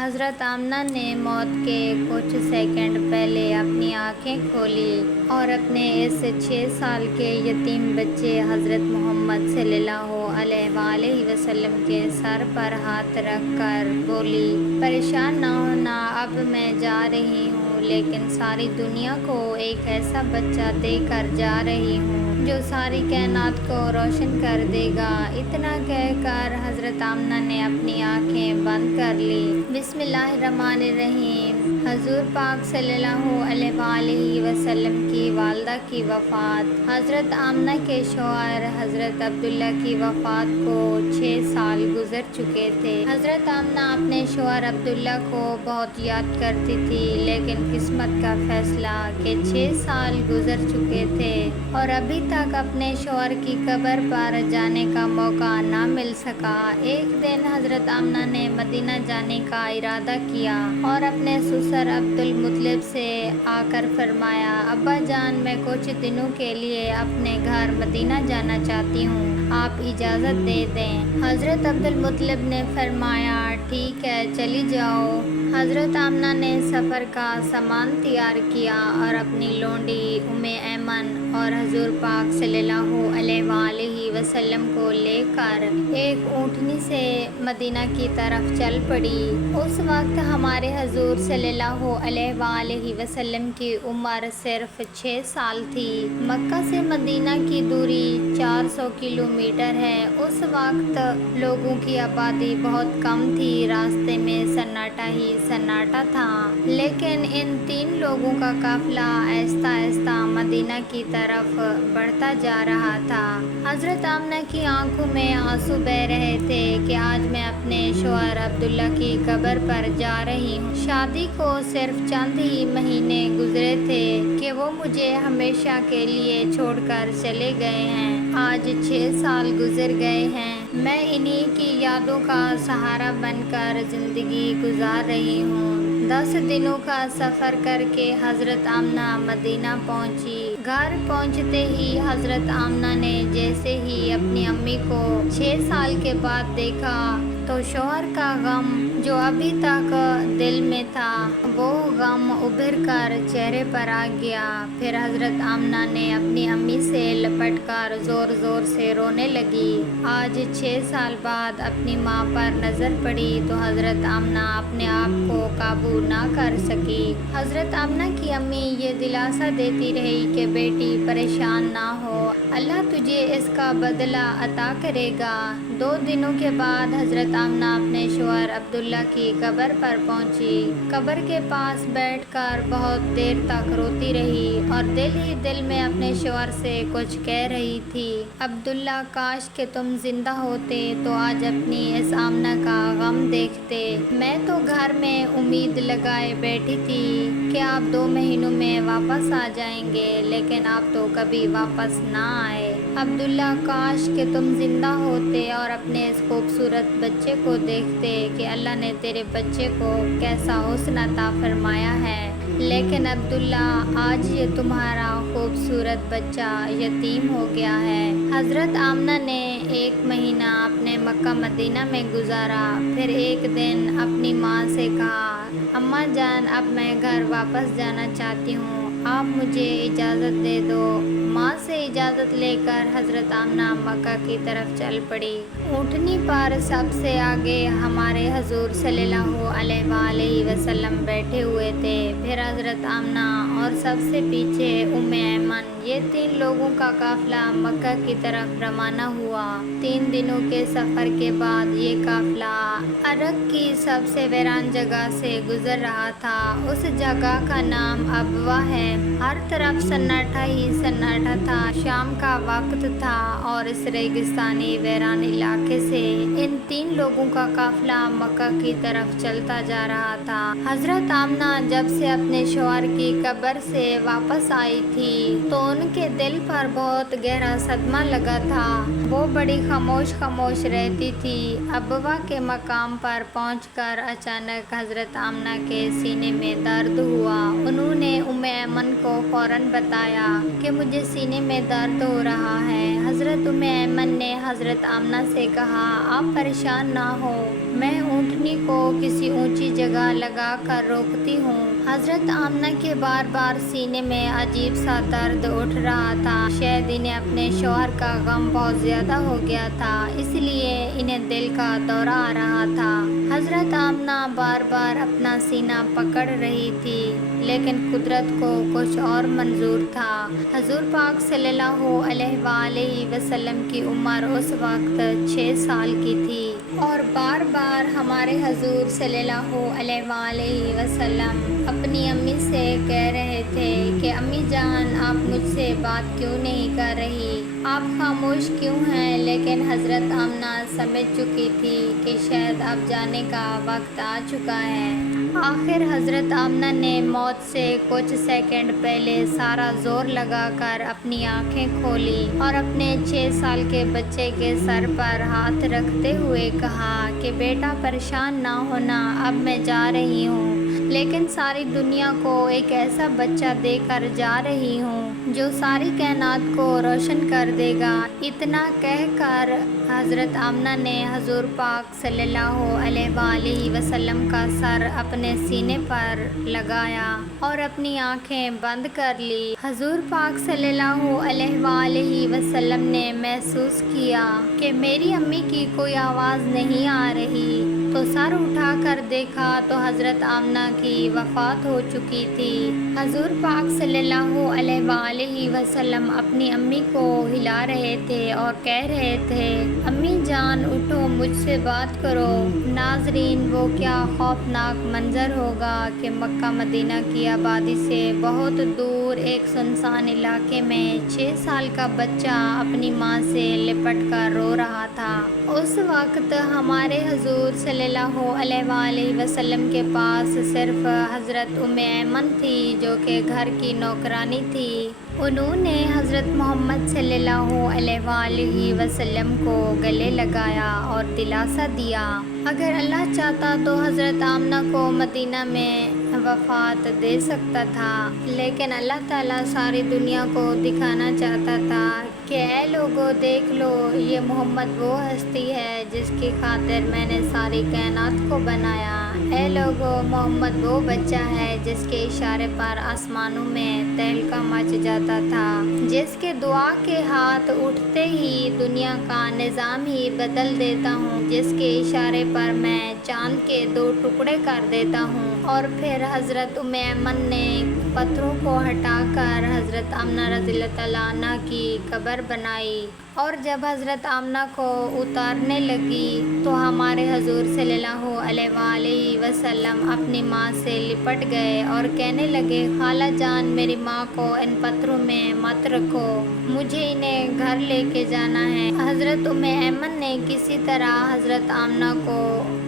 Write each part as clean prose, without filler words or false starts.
حضرت آمنہ نے موت کے کچھ سیکنڈ پہلے اپنی آنکھیں کھولی اور اپنے اس 6 سال کے یتیم بچے حضرت محمد صلی اللہ علیہ وآلہ وسلم کے سر پر ہاتھ رکھ کر بولی، پریشان نہ ہونا، اب میں جا رہی ہوں، لیکن ساری دنیا کو ایک ایسا بچہ دے کر جا رہی ہوں جو ساری کائنات کو روشن کر دے گا۔ اتنا کہہ کر حضرت آمنہ نے اپنی آنکھیں بند کر لی۔ بسم اللہ الرحمن الرحیم۔ حضور پاک صلی اللہ علیہ وآلہ وسلم کی والدہ کی وفات۔ حضرت آمنہ کے شوہر حضرت عبداللہ کی وفات کو 6 سال گزر چکے تھے۔ حضرت آمنہ اپنے شوہر عبداللہ کو بہت یاد کرتی تھی، لیکن قسمت کا فیصلہ کہ 6 سال گزر چکے تھے اور ابھی تک اپنے شوہر کی قبر پر جانے کا موقع نہ مل سکا۔ ایک دن حضرت آمنہ نے مدینہ جانے کا ارادہ کیا اور اپنے سسر عبد المطلب سے آ کر فرمایا، ابا جان، میں کچھ دنوں کے لیے اپنے گھر مدینہ جانا چاہتی ہوں، آپ اجازت دے دیں۔ حضرت عبد المطلب نے فرمایا، ٹھیک ہے، چلی جاؤ۔ حضرت آمنہ نے سفر کا سامان تیار کیا اور اپنی لونڈی ایمن اور حضور پاک صلی اللہ علیہ وآلہ وسلم کو لے کر ایک اونٹنی سے مدینہ کی طرف چل پڑی۔ اس وقت ہمارے حضور صلی اللہ علیہ وآلہ وسلم کی عمر صرف 6 سال تھی۔ مکہ سے مدینہ کی دوری 400 کلومیٹر ہے۔ اس وقت لوگوں کی آبادی بہت کم تھی، راستے میں سناٹا ہی سناٹا تھا، لیکن ان 3 لوگوں کا قافلہ آہستہ آہستہ مدینہ کی طرف بڑھتا جا رہا تھا۔ حضرت آمنہ کی آنکھوں میں آنسو بہہ رہے تھے کہ آج میں اپنے شوہر عبداللہ کی قبر پر جا رہی ہوں۔ شادی کو صرف چند ہی مہینے گزرے تھے کہ وہ مجھے ہمیشہ کے لیے چھوڑ کر چلے گئے ہیں۔ آج 6 سال گزر گئے ہیں، میں انہی کی یادوں کا سہارا بن کر زندگی گزار رہی ہوں۔ 10 دنوں کا سفر کر کے حضرت آمنہ مدینہ پہنچی۔ گھر پہنچتے ہی حضرت آمنہ نے جیسے ہی اپنی امی کو 6 سال کے بعد دیکھا تو شوہر کا غم جو ابھی تک دل میں تھا وہ غم ابھر کر چہرے پر آ گیا۔ پھر حضرت آمنہ نے اپنی امی سے لپٹ کر زور زور سے رونے لگی۔ آج 6 سال بعد اپنی ماں پر نظر پڑی تو حضرت آمنہ اپنے آپ کو قابو نہ کر سکی۔ حضرت آمنہ کی امی یہ دلاسا دیتی رہی کہ بیٹی پریشان نہ ہو، اللہ تجھے اس کا بدلہ عطا کرے گا۔ 2 دنوں کے بعد حضرت آمنہ اپنے شوہر عبداللہ کی قبر پر پہنچی۔ قبر کے پاس بیٹھ کر بہت دیر تک روتی رہی اور دل ہی دل میں اپنے شوہر سے کچھ کہہ رہی تھی، عبداللہ، کاش کہ تم زندہ ہوتے تو آج اپنی اس آمنہ کا غم دیکھتے۔ میں تو گھر میں امید لگائے بیٹھی تھی کہ آپ 2 مہینوں میں واپس آ جائیں گے، لیکن آپ تو کبھی واپس نہ آئے۔ عبداللہ، کاش کہ تم زندہ ہوتے اور اپنے اس خوبصورت بچے کو دیکھتے کہ اللہ نے تیرے بچے کو کیسا حسن عطا فرمایا ہے، لیکن عبداللہ، آج یہ تمہارا خوبصورت بچہ یتیم ہو گیا ہے۔ حضرت آمنہ نے 1 مہینہ اپنے مکہ مدینہ میں گزارا، پھر ایک دن اپنی ماں سے کہا، اماں جان، اب میں گھر واپس جانا چاہتی ہوں، آپ مجھے اجازت دے دو۔ ماں سے اجازت لے کر حضرت آمنہ مکہ کی طرف چل پڑی۔ اونٹنی پر سب سے آگے ہمارے حضور صلی اللہ علیہ وآلہ وسلم بیٹھے ہوئے تھے، پھر حضرت آمنہ اور سب سے پیچھے ایمن۔ یہ 3 لوگوں کا قافلہ مکہ کی طرف روانہ ہوا۔ 3 دنوں کے سفر کے بعد یہ قافلہ عرق کی سب سے ویران جگہ سے گزر رہا تھا۔ اس جگہ کا نام ابواء ہے۔ ہر طرف سناٹا ہی سناٹا تھا۔ شام کا وقت تھا اور اس ریگستانی ویران علاقے سے ان 3 لوگوں کا قافلہ مکہ کی طرف چلتا جا رہا تھا۔ حضرت آمنہ جب سے اپنے شوہر کی قبر سے واپس آئی تھی تو ان کے دل پر بہت گہرا صدمہ لگا تھا۔ وہ بڑی خاموش رہتی تھی۔ ابواء کے مقام پر پہنچ کر اچانک حضرت آمنہ کے سینے میں درد ہوا۔ انہوں نے ایمن کو فوراً بتایا کہ مجھے سینے میں درد ہو رہا ہے۔ حضرت ایمن نے حضرت آمنہ سے کہا، آپ پریشان نہ ہو، میں اونٹنی کو کسی اونچی جگہ لگا کر روکتی ہوں۔ حضرت آمنہ کے بار بار سینے میں عجیب سا درد اٹھ رہا تھا۔ شاید انہیں اپنے شوہر کا غم بہت زیادہ ہو گیا تھا، اس لیے انہیں دل کا دورہ آ رہا تھا۔ حضرت آمنہ بار بار اپنا سینہ پکڑ رہی تھی، لیکن قدرت کو کچھ اور منظور تھا۔ حضور پاک صلی اللہ علیہ وآلہ وسلم کی عمر اس وقت 6 سال کی تھی، اور بار بار ہمارے حضور صلی اللہ علیہ وآلہ وسلم اپنی امی سے کہہ رہے تھے کہ امی جان، آپ مجھ سے بات کیوں نہیں کر رہی، آپ خاموش کیوں ہیں؟ لیکن حضرت آمنہ سمجھ چکی تھی کہ شاید اب جانے کا وقت آ چکا ہے۔ آخر حضرت آمنہ نے موت سے کچھ سیکنڈ پہلے سارا زور لگا کر اپنی آنکھیں کھولی اور اپنے 6 سال کے بچے کے سر پر ہاتھ رکھتے ہوئے کہا کہ بیٹا پریشان نہ ہونا، اب میں جا رہی ہوں، لیکن ساری دنیا کو ایک ایسا بچہ دے کر جا رہی ہوں جو ساری کائنات کو روشن کر دے گا۔ اتنا کہہ کر حضرت آمنہ نے حضور پاک صلی اللہ علیہ وآلہ وسلم کا سر اپنے سینے پر لگایا اور اپنی آنکھیں بند کر لی۔ حضور پاک صلی اللہ علیہ وآلہ وسلم نے محسوس کیا کہ میری امی کی کوئی آواز نہیں آ رہی، تو سر اٹھا کر دیکھا تو حضرت آمنہ کی وفات ہو چکی تھی۔ حضور پاک صلی اللہ علیہ وآلہ وسلم اپنی امی کو ہلا رہے تھے اور کہہ رہے تھے، امی جان اٹھو، مجھ سے بات کرو۔ ناظرین، وہ کیا خوفناک منظر ہوگا کہ مکہ مدینہ کی آبادی سے بہت دور ایک سنسان علاقے میں 6 سال کا بچہ اپنی ماں سے لپٹ کر رو رہا تھا۔ اس وقت ہمارے حضور صلی اللہ علیہ وآلہ وسلم کے پاس صرف حضرت ایمن تھی، جو کہ گھر کی نوکرانی تھی۔ انہوں نے حضرت محمد صلی اللہ علیہ وآلہ وسلم کو گلے لگایا اور دلاسا دیا۔ اگر اللہ چاہتا تو حضرت آمنہ کو مدینہ میں وفات دے سکتا تھا، لیکن اللہ تعالیٰ ساری دنیا کو دکھانا چاہتا تھا کہ اے لوگو دیکھ لو، یہ محمد وہ ہستی ہے جس کی خاطر میں نے ساری کائنات کو بنایا۔ اے لوگو، محمد وہ بچہ ہے جس کے اشارے پر آسمانوں میں تہلکہ مچ جاتا تھا، جس کے دعا کے ہاتھ اٹھتے ہی دنیا کا نظام ہی بدل دیتا ہوں، جس کے اشارے پر میں چاند کے 2 ٹکڑے کر دیتا ہوں۔ اور پھر حضرت ایمن نے پتھروں کو ہٹا کر حضرت آمنہ رضی اللہ تعالیٰ عنہ کی قبر بنائی، اور جب حضرت آمنہ کو اتارنے لگی تو ہمارے حضور صلی اللہ علیہ وآلہ وسلم اپنی ماں سے لپٹ گئے اور کہنے لگے، خالہ جان، میری ماں کو ان پتھروں میں مت رکھو، مجھے انہیں گھر لے کے جانا ہے۔ حضرت ایمن نے کسی طرح حضرت آمنہ کو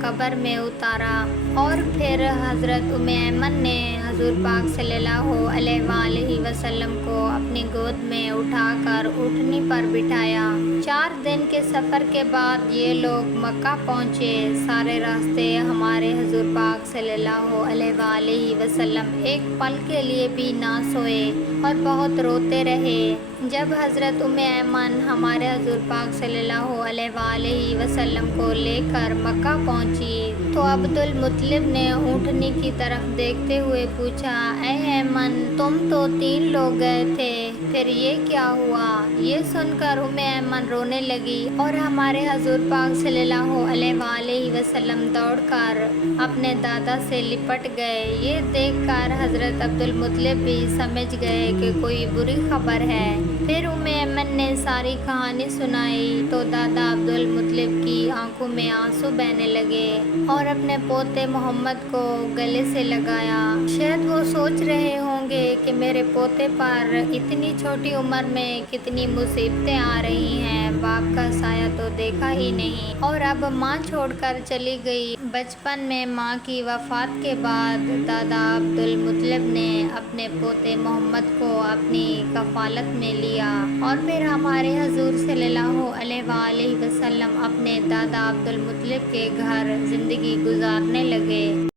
قبر میں اتارا، اور پھر حضرت ایمن نے حضور پاک صلی اللہ علیہ وآلہ وسلم کو اپنی گود میں اٹھا کر اونٹنی پر بٹھایا۔ 4 دن کے سفر کے بعد یہ لوگ مکہ پہنچے۔ سارے راستے ہمارے حضور پاک صلی اللہ علیہ وآلہ وسلم ایک پل کے لیے بھی نہ سوئے اور بہت روتے رہے۔ جب حضرت ایمن ہمارے حضور پاک صلی اللہ علیہ وآلہ وسلم کو لے کر مکہ پہنچی تو عبد المطلب نے اونٹنی کی طرف دیکھتے ہوئے پوچھا، اے ایمن، تم تو 3 لوگ گئے تھے، پھر یہ کیا ہوا؟ یہ سن کر ایمن رونے لگی اور ہمارے حضور پاک صلی اللہ علیہ وآلہ وسلم دوڑ کر اپنے دادا سے لپٹ گئے۔ یہ دیکھ کر حضرت عبد المطلب بھی سمجھ گئے کہ کوئی بری خبر ہے۔ پھر ایمن نے ساری کہانی سنائی تو دادا عبد المطلب کی آنکھوں میں آنسو بہنے لگے اور اپنے پوتے محمد کو گلے سے لگایا۔ شاید وہ سوچ رہے ہوں گے کہ میرے پوتے پر اتنی چھوٹی عمر میں کتنی مصیبتیں آ رہی ہیں، باپ کا سایہ تو دیکھا ہی نہیں، اور اب ماں چھوڑ کر چلی گئی۔ بچپن میں ماں کی وفات کے بعد دادا عبد المطلب نے اپنے پوتے محمد کو اپنی کفالت میں لیا، اور پھر ہمارے حضور صلی اللہ علیہ وآلہ وسلم اپنے دادا عبد المطلب کے گھر زندگی گزارنے لگے۔